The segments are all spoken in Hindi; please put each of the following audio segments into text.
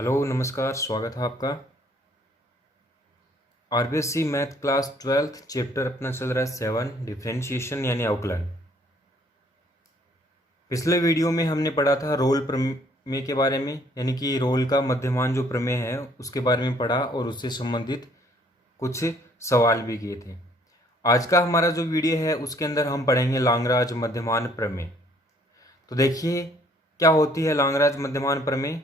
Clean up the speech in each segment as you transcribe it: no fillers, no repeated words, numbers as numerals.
हेलो नमस्कार, स्वागत है आपका। RBSC math class 12th chapter अपना चल रहा है 7 डिफरेंशिएशन यानी अवकलन। पिछले वीडियो में हमने पढ़ा था रोल प्रमेय के बारे में, यानी कि रोल का मध्यमान जो प्रमेय है उसके बारे में पढ़ा और उससे संबंधित कुछ सवाल भी किए थे। आज का हमारा जो वीडियो है उसके अंदर हम पढ़ेंगे लांगराज मध्यमान प्रमेय। तो देखिए क्या होती है लांगराज मध्यमान प्रमेय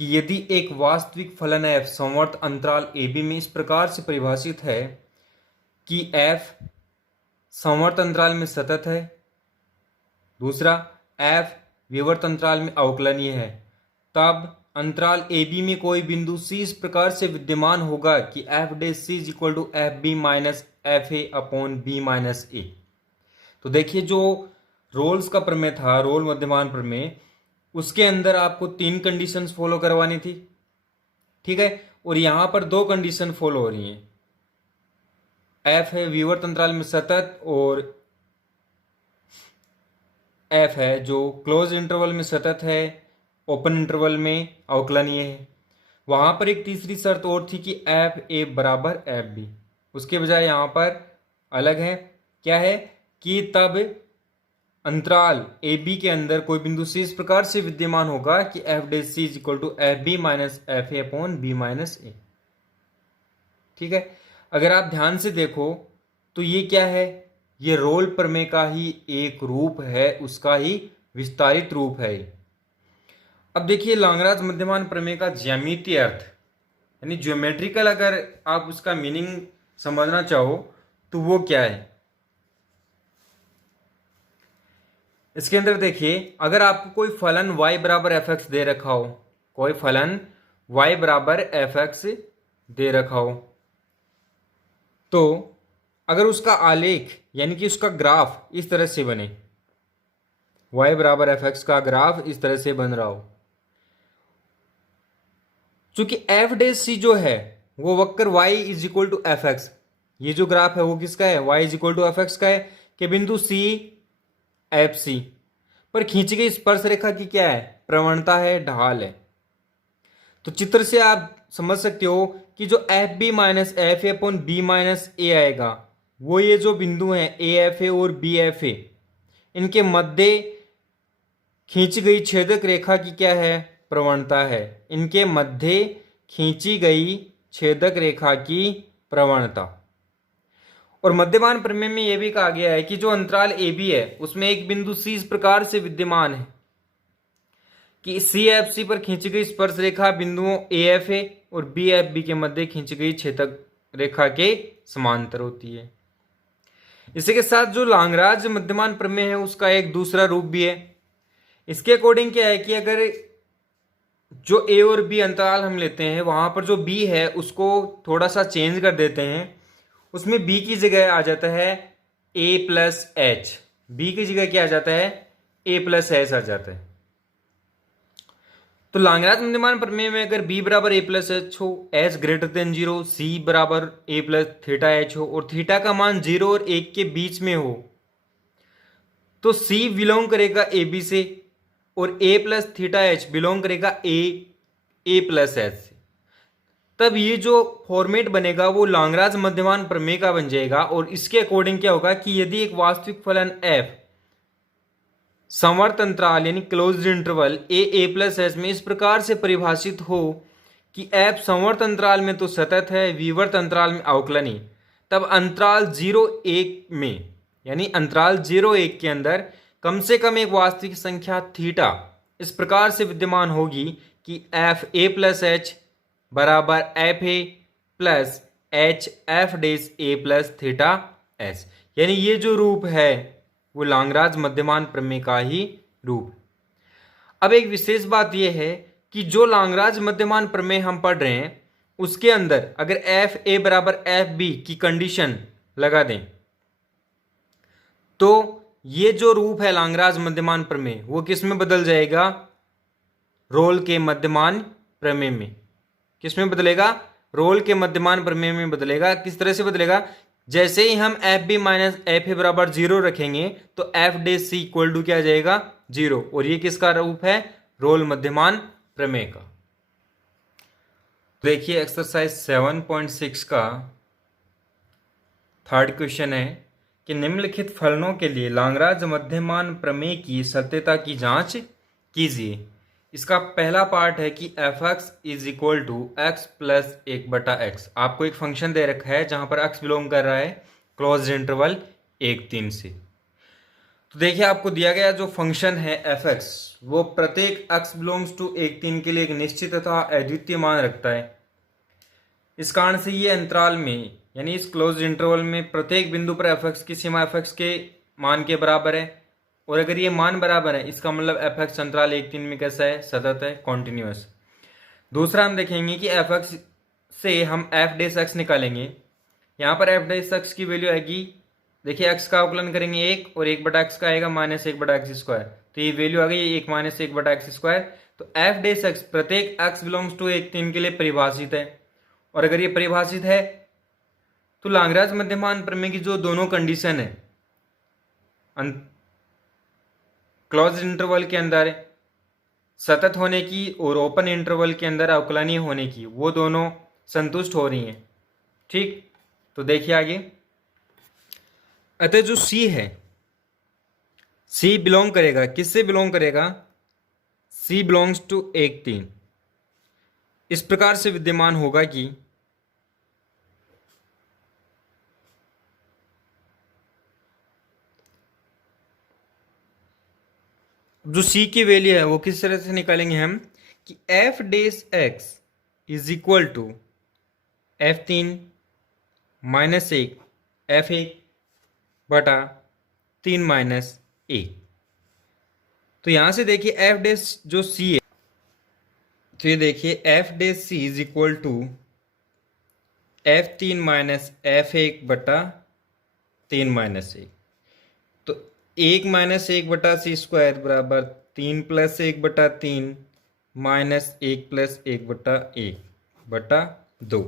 कि यदि एक वास्तविक फलन f संवर्त अंतराल AB में इस प्रकार से परिभाषित है कि f संवर्त अंतराल में सतत है, दूसरा f विवर्त अंतराल में अवकलनीय है, तब अंतराल AB में कोई बिंदु C इस प्रकार से विद्यमान होगा कि f dash C is equal to FB minus FA upon B minus A। तो देखिए जो रोल्स का प्रमेय था, रोल मध्यमान प्रमेय, उसके अंदर आपको 3 कंडीशंस फॉलो करवानी थी, ठीक है। और यहां पर 2 कंडीशन फॉलो हो रही हैं। f है विवर्त अंतराल में सतत और f है जो क्लोज इंटरवल में सतत है, ओपन इंटरवल में अवकलनीय है। वहां पर एक तीसरी शर्त और थी कि f a बराबर f b, उसके बजाय यहां पर अलग है। क्या है कि तब अंतराल ए बी के अंदर कोई बिंदु सी इस प्रकार से विद्यमान होगा कि F day C is equal to F B minus F A upon B minus A, ठीक है। अगर आप ध्यान से देखो तो ये क्या है, ये रोल प्रमेय का ही एक रूप है, उसका ही विस्तारित रूप है। अब देखिए लांगराज मध्यमान प्रमेय का ज्यामितीय अर्थ यानी ज्योमेट्रिकल अगर आप उसका मीनिंग समझना चाहो तो वो क्या है। इसके अंदर देखिए अगर आपको कोई फलन y बराबर एफ एक्स दे रखा हो, कोई फलन y बराबर एफ एक्स दे रखा हो, तो अगर उसका आलेख यानी कि उसका ग्राफ इस तरह से बने, y बराबर एफ एक्स का ग्राफ इस तरह से बन रहा हो, चूंकि एफ डे सी जो है वो वक्र y is equal to f x, ये जो ग्राफ है वो किसका है, y is equal to f x का है, कि बिंदु c एफ सी पर खींची गई स्पर्श रेखा की क्या है, प्रवणता है, ढाल है। तो चित्र से आप समझ सकते हो कि जो F B minus F A upon B minus A आएगा वो ये जो बिंदु हैं ए एफ ए और बी एफ ए, इनके मध्य खींची गई छेदक रेखा की क्या है, प्रवणता है। इनके मध्य खींची गई छेदक रेखा की प्रवणता। और मध्यमान प्रमेय में यह भी कहा गया है कि जो अंतराल ए बी है उसमें एक बिंदु सी इस प्रकार से विद्यमान है कि सी एफ सी पर खींची गई स्पर्श रेखा बिंदुओं ए एफ ए और बी एफ बी के मध्य खींची गई छेदक रेखा के समांतर होती है। इसी के साथ जो लांगराज मध्यमान प्रमेय है उसका एक दूसरा रूप भी है। इसके अकॉर्डिंग क्या है कि अगर जो ए और बी अंतराल हम लेते हैं वहां पर जो बी है उसको थोड़ा सा चेंज कर देते हैं, उसमें b की जगह आ जाता है a प्लस एच, बी की जगह क्या आ जाता है, a प्लस एच आ जाता है। तो लांगराज मध्यमान प्रमेय में अगर b बराबर a प्लस एच हो, h ग्रेटर देन 0, c बराबर a प्लस थीटा एच हो और थीटा का मान 0 और 1 के बीच में हो, तो c बिलोंग करेगा ए बी से और a plus theta H belong करेगा a प्लस एच से। तब ये जो फॉर्मेट बनेगा वो लांगराज मध्यमान प्रमेय का बन जाएगा। और इसके अकॉर्डिंग क्या होगा कि यदि एक वास्तविक फलन f संवर्त अंतराल यानी closed interval a plus H में इस प्रकार से परिभाषित हो कि f संवर्त अंतराल में तो सतत है, विवर्त अंतराल में अवकलनीय, तब अंतराल 0-1 में यानी अंतराल 0-1 के अंदर कम से कम एक वास्तविक संख्या थीटा इस प्रकार से विद्यमान होगी कि f a प्लस एच बराबर f a plus h f dash a plus theta s, यानी ये जो रूप है वो लांगराज मध्यमान प्रमेय का ही रूप। अब एक विशेष बात यह है कि जो लांगराज मध्यमान प्रमेय हम पढ़ रहे हैं उसके अंदर अगर एफ ए बराबर एफ बी की कंडीशन लगा दें तो ये जो रूप है लांगराज मध्यमान प्रमेय वो किस में बदल जाएगा, रोल के मध्यमान प्रमेय में। किस में बदलेगा, रोल के मध्यमान प्रमेय में बदलेगा। किस तरह से बदलेगा, जैसे ही हम f B minus F a बराबर 0 रखेंगे तो f day c equal to क्या आ जाएगा, 0। और ये किसका रूप है, रोल मध्यमान प्रमेय का। देखिए एक्सरसाइज 7.6 का थर्ड क्वेश्चन है कि निम्नलिखित फलनों के लिए लाग्रांज मध्यमान प्रमेय की सत्यता की जांच कीजिए। इसका पहला पार्ट है कि f x is equal to x plus एक बटा एक्स। आपको एक फंक्शन दे रखा है जहां पर एक्स बिलोंग कर रहा है क्लोज इंटरवल 1-3 से। तो देखिए आपको दिया गया जो फंक्शन है एफ एक्स वो प्रत्येक एक्स बिलोंग्स टू 1-3 के लिए एक निश्चित तथा अद्वितीय मान रखता है। इस कारण से ये अंतराल में यानी इस क्लोज इंटरवल में प्रत्येक बिंदु पर एफ एक्स की सीमा एफ एक्स के मान के बराबर है। और अगर ये मान बराबर है इसका मतलब एफ एक्स अंतराल 1-3 में कैसा है, सतत है, कॉन्टिन्यूअस। दूसरा हम देखेंगे कि एफ एक्स से हम एफ डेस एक्स निकालेंगे। यहाँ पर एफ डेस एक्स की वैल्यू आएगी, देखिए एक्स का अवकलन करेंगे 1 और 1/x का आएगा -1/x²। तो ये वैल्यू आ गई 1 - 1/x²। तो एफ डेस एक्स प्रत्येक एक्स बिलोंग्स टू 1-3 के लिए परिभाषित है। और अगर ये परिभाषित है तो लाग्रांज मध्यमान प्रमेय की जो दोनों कंडीशन है क्लोज इंटरवल के अंदर सतत होने की और ओपन इंटरवल के अंदर अवकलनीय होने की, वो दोनों संतुष्ट हो रही हैं। ठीक, तो देखिए आगे। अतः जो सी है, सी बिलोंग करेगा, किससे बिलोंग करेगा, सी बिलोंग्स टू 1-3। इस प्रकार से विद्यमान होगा कि जो सी की वैल्यू है वो किस तरह से निकालेंगे हम कि f dash x is equal to F3 -1 F1/3 - 1। तो यहां से देखिए एफ डेस जो सी है, तो ये देखिए f dash c is equal to F3 - F1/3 - 1। तो 1 - 1/c² बराबर 3 + 1/3 -1 + 1/1/2।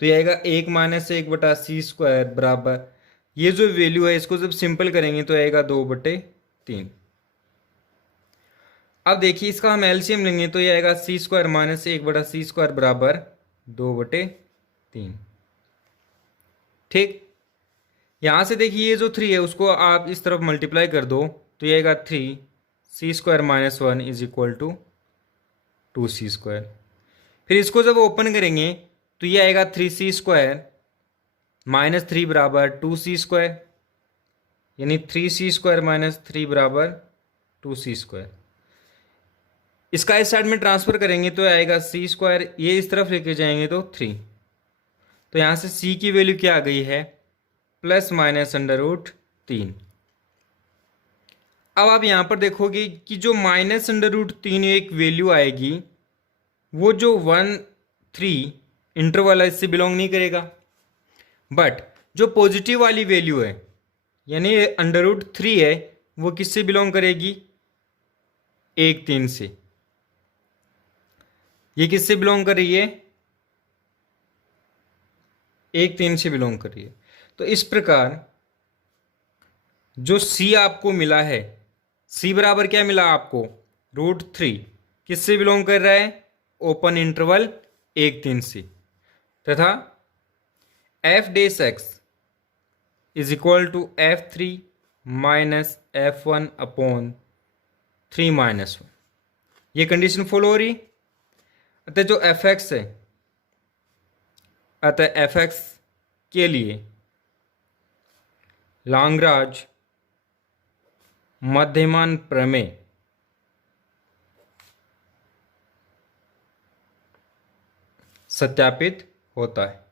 तो ये आएगा 1 - 1/c² बराबर, ये जो वैल्यू है इसको जब सिंपल करेंगे तो आएगा 2/3। अब देखिए इसका हम एलसीएम लेंगे तो ये आएगा c² - 1/c² बराबर 2/3। ठीक, यहां से देखिए ये जो 3 है उसको आप इस तरफ मल्टीप्लाई कर दो तो ये आएगा 3c² - 1 is equal to 2c²। फिर इसको जब ओपन करेंगे तो ये आएगा 3c² - 3 बराबर 2c², यानी 3c² - 3 बराबर 2c²। इसका इस साइड में ट्रांसफर करेंगे तो आएगा c², ये इस तरफ लेके जाएंगे तो 3। तो यहां से c की वैल्यू क्या आ गई है, ±√3। अब आप यहां पर देखोगे कि जो -√3 एक वैल्यू आएगी वो जो 1-3 इंटरवल है इससे बिलोंग नहीं करेगा। बट जो पॉजिटिव वाली वैल्यू है यानी √3 है वो किससे बिलोंग करेगी, 1-3 से। ये किससे बिलोंग कर रही है, 1-3 से बिलोंग कर रही है। तो इस प्रकार जो C आपको मिला है, C बराबर क्या मिला आपको, √3, किससे बिलोंग कर रहा है, ओपन इंटरवल 1-3 से। तथा f dash x is equal to F3 - F1/3 - 1। ये कंडीशन फॉलो हो रही। अतः जो एफ एक्स है, अतः एफ एक्स के लिए लाग्रांज मध्यमान प्रमेय सत्यापित होता है।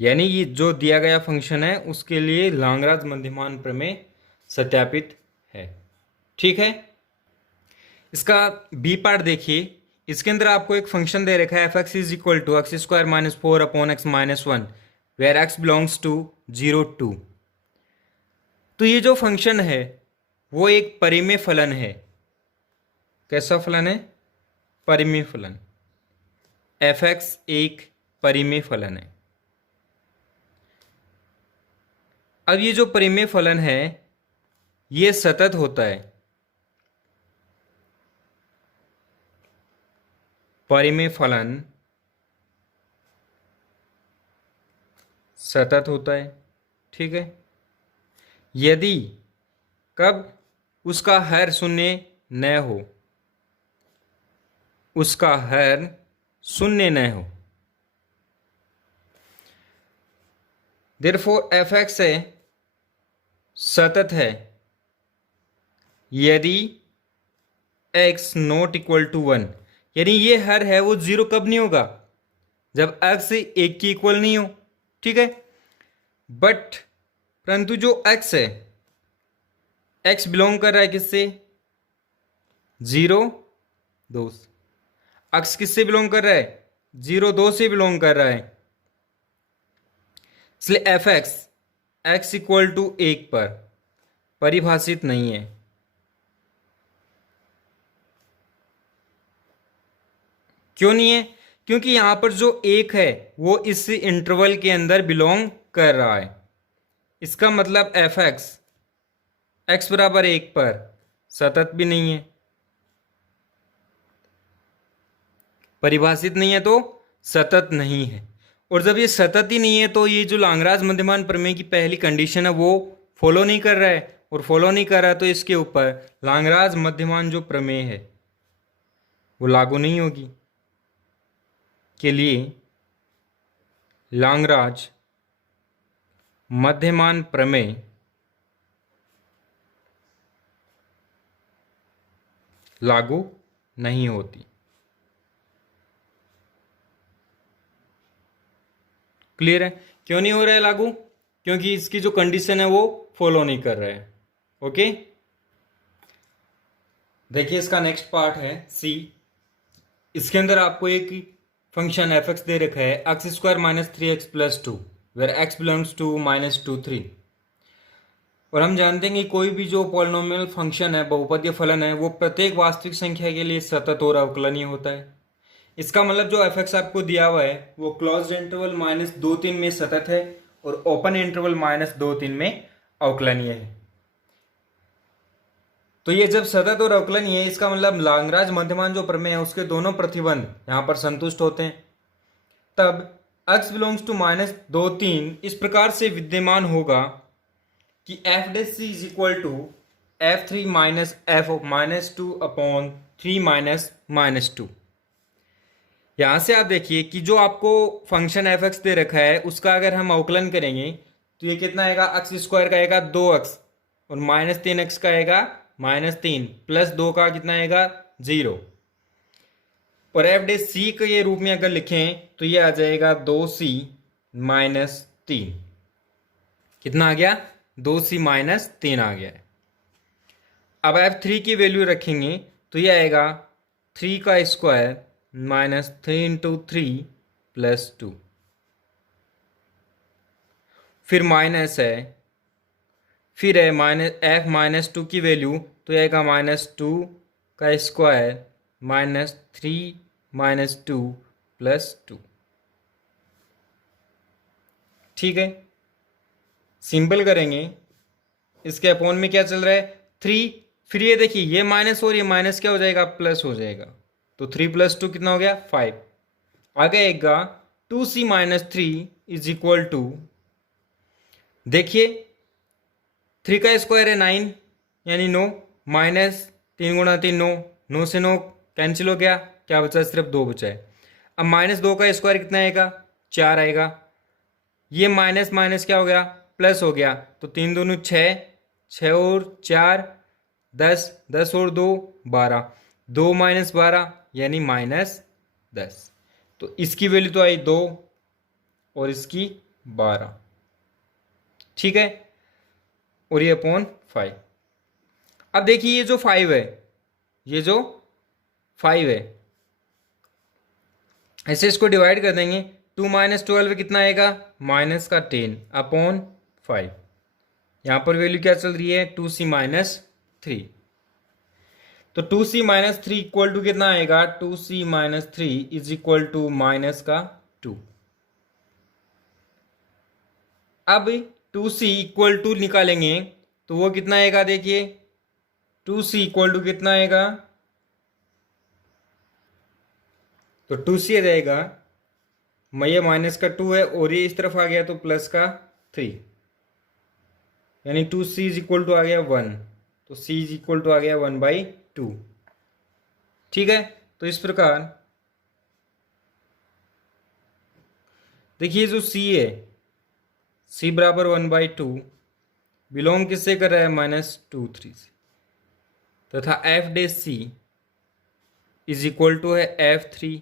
यानी ये जो दिया गया फंक्शन है उसके लिए लाग्रांज मध्यमान प्रमेय सत्यापित है। ठीक है, इसका बी पार्ट देखिए। इसके अंदर आपको एक फंक्शन दे रखा है f x is equal to x² - 4/x - 1 where x belongs to 0-2। तो ये जो फंक्शन है वो एक परिमेय फलन है। कैसा फलन है, परिमेय फलन। एफ एक्स एक परिमेय फलन है। अब ये जो परिमेय फलन है ये सतत होता है। परिमेय फलन सतत होता है। ठीक है, यदि कब उसका हर शून्य न हो, उसका हर शून्य न हो। देयरफॉर एफ एक्स है सतत है यदि x not equal to one, यानी ये हर है वो जीरो कब नहीं होगा, जब एक्स एक की इक्वल नहीं हो। ठीक है, बट परंतु जो एक्स है, एक्स बिलोंग कर रहा है किससे, जीरो दो। एक्स किससे बिलोंग कर रहा है, जीरो दो से बिलोंग कर रहा है, इसलिए f x x equal to एक पर परिभाषित नहीं है। क्यों नहीं है, क्योंकि यहां पर जो एक है वो इस इंटरवल के अंदर बिलोंग कर रहा है। इसका मतलब एफ एक्स एक्स बराबर एक पर सतत भी नहीं है, परिभाषित नहीं है तो सतत नहीं है। और जब ये सतत ही नहीं है तो ये जो लांगराज मध्यमान प्रमेय की पहली कंडीशन है वो फॉलो नहीं कर रहा है, और फॉलो नहीं कर रहा है तो इसके ऊपर लांगराज मध्यमान जो प्रमेय है वो लागू नहीं होगी। के लिए लांगराज मध्यमान प्रमेय लागू नहीं होती। क्लियर है, क्यों नहीं हो रहा है लागू, क्योंकि इसकी जो कंडीशन है वो फॉलो नहीं कर रहा है। ओके, देखिए इसका नेक्स्ट पार्ट है सी। इसके अंदर आपको एक फंक्शन एफ एक्स दे रखा है x square minus three x plus two, where x belongs to minus two three. और हम जानते हैं कि कोई भी जो पॉलिनोमियल फंक्शन है, बहुपदीय फलन है, वो प्रत्येक वास्तविक संख्या के लिए सतत और अवकलनीय होता है। इसका मतलब जो एफ एक्स आपको दिया हुआ है वो क्लोज्ड इंटरवल माइनस दो तीन में सतत है और ओपन इंटरवल माइनस दो तीन में अवकलनीय है। तो ये जब सतत और अवकलनीय है, इसका मतलब लांगराज मध्यमान जो प्रमेय है उसके दोनों प्रतिबंध यहां पर संतुष्ट होते हैं। तब x बिलोंग्स टू माइनस दो तीन इस प्रकार से विद्यमान होगा कि f dash c is equal to f three minus f of minus two upon three minus minus two. यहां से आप देखिए कि जो आपको फंक्शन एफ एक्स दे रखा है उसका अगर हम अवकलन करेंगे तो ये कितना आएगा, एक्स स्क्वायर का आएगा दो एक्स और माइनस तीन एक्स का आएगा माइनस तीन प्लस दो का कितना आएगा जीरो। और एफ डे सी के ये रूप में अगर लिखें तो ये आ जाएगा दो सी माइनस तीन। कितना आ गया, दो सी माइनस तीन आ गया है। अब एफ थ्री की वैल्यू रखेंगे तो ये आएगा थ्री का square minus three into three plus two, फिर माइनस है, फिर है माइनस एफ माइनस टू की वैल्यू तो ये आएगा माइनस टू का square minus three minus two plus two. ठीक है, सिंपल करेंगे, इसके अपॉन में क्या चल रहा है थ्री, फिर ये देखिए ये माइनस और ये माइनस क्या हो जाएगा, प्लस हो जाएगा। तो थ्री प्लस टू कितना हो गया, फाइव। आगे आएगा two c minus three is equal to, देखिए थ्री का स्क्वायर है नाइन यानी नो, माइनस तीन गुणा तीन नौ, नौ से नौ कैंसिल हो गया, क्या बचा, सिर्फ दो बचा है। अब माइनस दो का स्क्वायर कितना आएगा, चार आएगा। ये माइनस माइनस क्या हो गया, प्लस हो गया। तो तीन दोनों छः, छः और चार दस, दस और दो बारह, दो माइनस बारह यानी माइनस दस। तो इसकी वैल्यू तो आई दो और इसकी बारह। ठीक है, और ये अपॉन फाइव। अब देखिए ये जो फाइव है, ये जो फाइव है, ऐसे इसको डिवाइड कर देंगे, टू माइनस ट्वेल्व कितना आएगा, माइनस का टेन अपॉन फाइव। यहां पर वैल्यू क्या चल रही है, टू सी माइनस थ्री। तो two c minus three equal to कितना आएगा, two c minus three is equal to minus का टू। अब टू सी इक्वल टू निकालेंगे तो वो कितना आएगा, देखिए टू सी इक्वल टू कितना आएगा, तो 2c आ जाएगा, ये माइनस का 2 है और ये इस तरफ आ गया तो प्लस का 3, यानी 2c इज इक्वल टू आ गया 1, तो c इज इक्वल टू आ गया 1/2। ठीक है, तो इस प्रकार देखिए जो c है, c बराबर 1/2 बिलोंग किससे कर रहा है, -2 3 से, तथा f day C is equal to है F3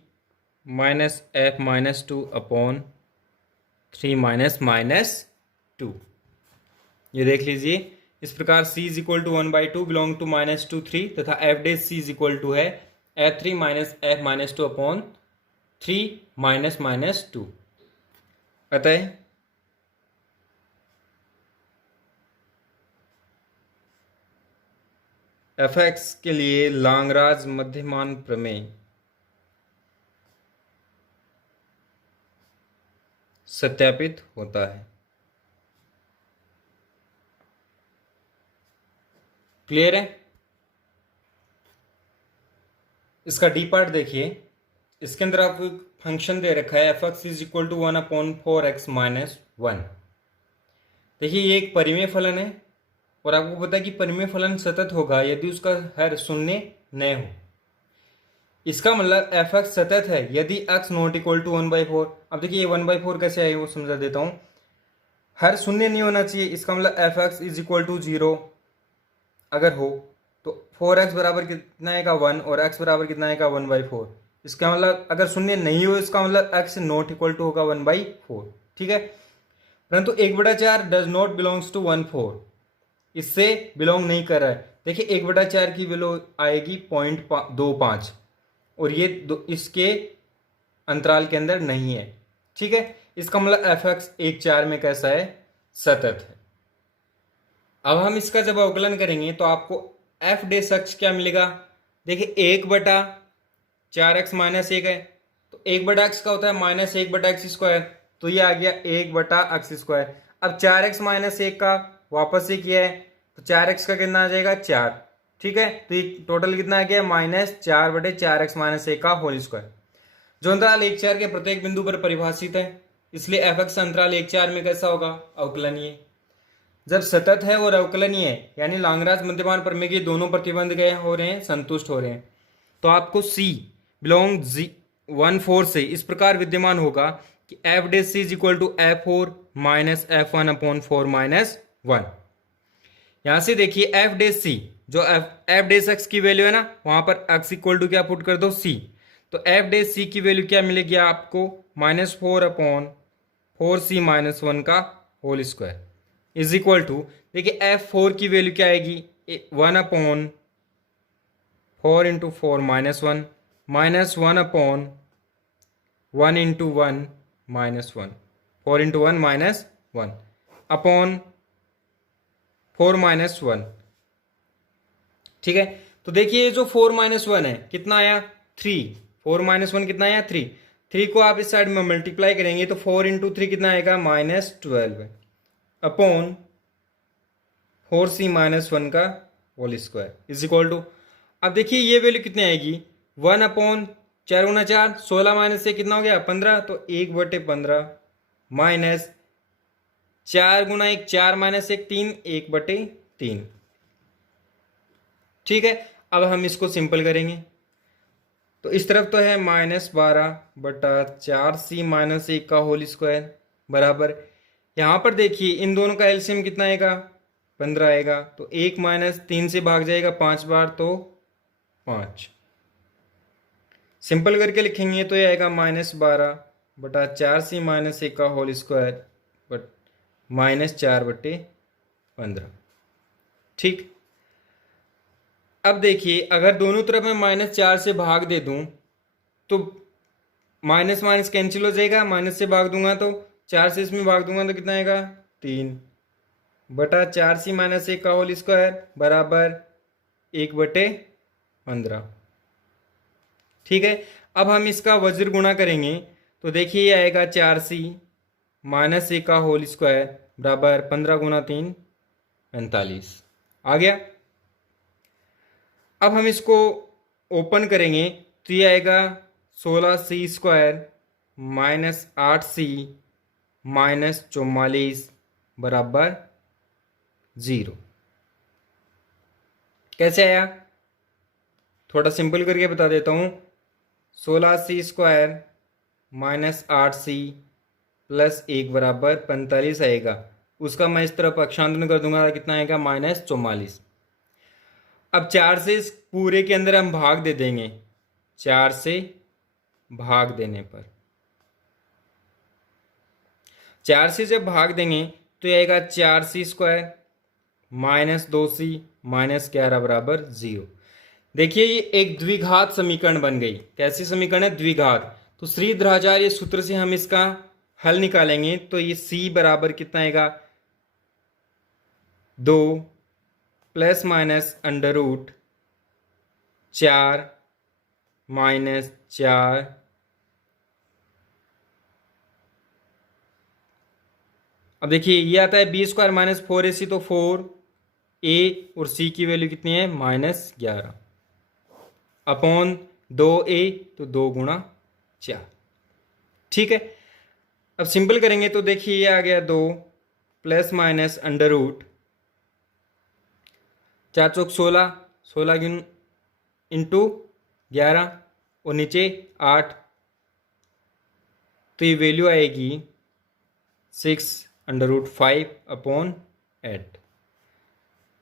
माइनस F -2 अपॉन 3 -2। ये देख लीजिए, इस प्रकार c is equal to 1/2 belong to -2 3 तथा f day C is equal to है F3 माइनस F -2 अपॉन 3 -2। अतः f(x) के लिए लाग्रांज मध्यमान प्रमेय सत्यापित होता है। क्लियर है? इसका डी पार्ट देखिए, इसके अंदर आपको एक फंक्शन दे रखा है f(x) is equal to 1/4x - 1। देखिए ये एक परिमेय फलन है और आपको पता है कि परिमेय फलन सतत होगा यदि उसका हर शून्य न हो। इसका मतलब f(x) सतत है यदि x नॉट इक्वल टू 1/4। अब देखिए ये 1/4 कैसे आए वो समझा देता हूँ। हर शून्य नहीं होना चाहिए, इसका मतलब f(x) इज इक्वल टू 0 अगर हो तो 4x बराबर कितना आएगा 1 और x बराबर कितना आएगा 1/4। इसका मतलब अगर शून्य नहीं हो इसका मतलब x नॉट इक्वल टू होगा 1/4। ठीक है, परंतु 1/4 डज नॉट बिलोंग्स टू 1/4, इससे बिलोंग नहीं कर रहा है। देखिए 1/4 की वैल्यू आएगी 0.25 और ये इसके अंतराल के अंदर नहीं है। ठीक है, इसका मतलब f(x) 1/4 में कैसा है, सतत है। अब हम इसका जब अवकलन करेंगे तो आपको f डे सक्ष क्या मिलेगा। देखिए 1/4x - 1 है तो 1/x का होता है -1/x², तो ये आ गया 1/x²। अब 4x - 1 का वापस से किया है तो 4x का कितना आ जाएगा 4। ठीक है, तो ये टोटल कितना आ गया -4/4x - 1 का होल स्क्वायर, जो अंतराल 1/4 के प्रत्येक बिंदु पर परिभाषित है। इसलिए f(x) अंतराल 1/4 में कैसा होगा, अवकलनीय। जब सतत है और अवकलनीय है यानी लाग्रांज मध्यमान प्रमेय के दोनों प्रतिबंध गए हो रहे हैं, संतुष्ट हो रहे हैं, तो आपको c बिलोंग 1/4 से इस प्रकार विद्यमान होगा कि f dash c is equal to F4 minus F1/4 - 1। यहां से देखिए f डे c जो f डे x की वैल्यू है ना, वहां पर x इक्वल टू क्या पुट कर दो c, तो f डे c की वैल्यू क्या मिलेगी आपको -4/4c - 1 का whole square is equal to, देखिए F4 की वैल्यू क्या आएगी 1/4 × 4 - 1 -1/1 × 1 -1 4 × 1 -1 अपॉन 4 - 1। ठीक है, तो देखिए जो 4 - 1 है कितना आया 3, 4 - 1 कितना आया 3, 3 को आप इस साइड में मल्टीप्लाई करेंगे तो 4 × 3 कितना आएगा -12 अपॉन 4c - 1 का whole square is equal to, अब देखिए ये वैल्यू कितनी आएगी 1/4 × 4 16 माइनस से कितना हो गया 15, तो 1/15 माइनस 4 × 1 4 - 1 3 1/3। ठीक है, अब हम इसको सिंपल करेंगे तो इस तरफ तो है -12/4c - 1 का होल स्क्वायर बराबर, यहां पर देखिए इन दोनों का एलसीएम कितना आएगा 15 आएगा, तो 1 - 3 से भाग जाएगा 5 बार तो 5, सिंपल करके लिखेंगे तो ये आएगा -12/4c - 1 का होल स्क्वायर बट -4/15। ठीक, अब देखिए अगर दोनों तरफ मैं -4 से भाग दे दूं तो माइनस माइनस कैंसिल हो जाएगा, माइनस से भाग दूंगा तो 4 से इसमें भाग दूंगा तो कितना आएगा 3/4c - 1 का होल स्क्वायर बराबर 1/15। ठीक है, अब हम इसका वज्र गुणा करेंगे तो देखिए ये आएगा 4c - 1 का होल स्क्वायर बराबर 15 × 3 45 आ गया। अब हम इसको ओपन करेंगे तो ये आएगा 16c² माइनस 8c माइनस 44 बराबर 0। कैसे आया? थोड़ा सिंपल करके बता देता हूँ। 16c² माइनस 8c प्लस 1 बराबर 45 आएगा। उसका मैं इस तरफ पक्षांतरण कर दूंगा, कितना आएगा? -44। अब 4 से इस पूरे के अंदर हम भाग दे देंगे। 4 से भाग देने पर 4 से जब भाग देंगे तो ये आएगा 4c² माइनस 2c माइनस 11 बराबर 0। देखिए ये एक द्विघात समीकरण बन गई। कैसी समीकरण है? द्विघात। तो श्रीधराचार्य सूत्र से हम इसका हल निकालेंगे तो ये c बराबर कितना आएगा? 2 प्लस माइनस √4 माइनस 4 अब देखिए ये आता है b² माइनस 4ac, तो 4a और c की वैल्यू कितनी है? -11 अपॉन 2a, तो 2 गुणा 4। ठीक है, अब सिंपल करेंगे तो देखिए ये आ गया 2 प्लस माइनस √4 चौक 16, 16 इंटू 11 और नीचे 8, तो ये वैल्यू आएगी 6√5 अपॉन 8।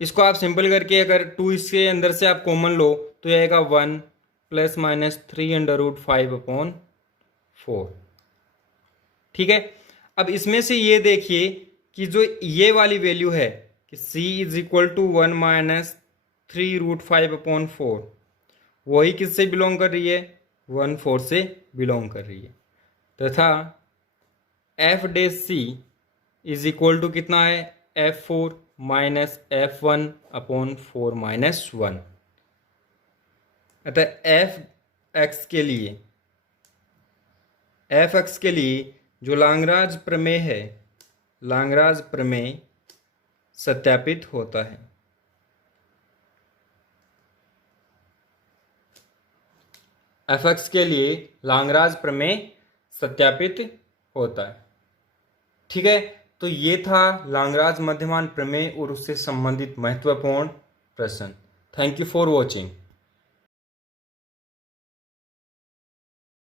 इसको आप सिंपल करके अगर 2 इसके अंदर से आप कॉमन लो तो ये आएगा 1 प्लस माइनस 3√5 अपॉन 4। ठीक है, अब इसमें से ये देखिए कि जो ये वाली वैल्यू है कि c is equal to 1 minus 3√5 upon 4, वही किससे बिलोंग कर रही है? 1/4 से बिलोंग कर रही है। तथा f' इज इक्वल टू कितना है? f4 minus f1 upon 4 minus 1। अतः f(x) के लिए जो लाग्रांज प्रमेय है, लाग्रांज प्रमेय सत्यापित होता है। f(x) के लिए लाग्रांज प्रमेय सत्यापित होता है। ठीक है, तो ये था लाग्रांज मध्यमान प्रमेय और उससे संबंधित महत्वपूर्ण प्रश्न। Thank you for watching.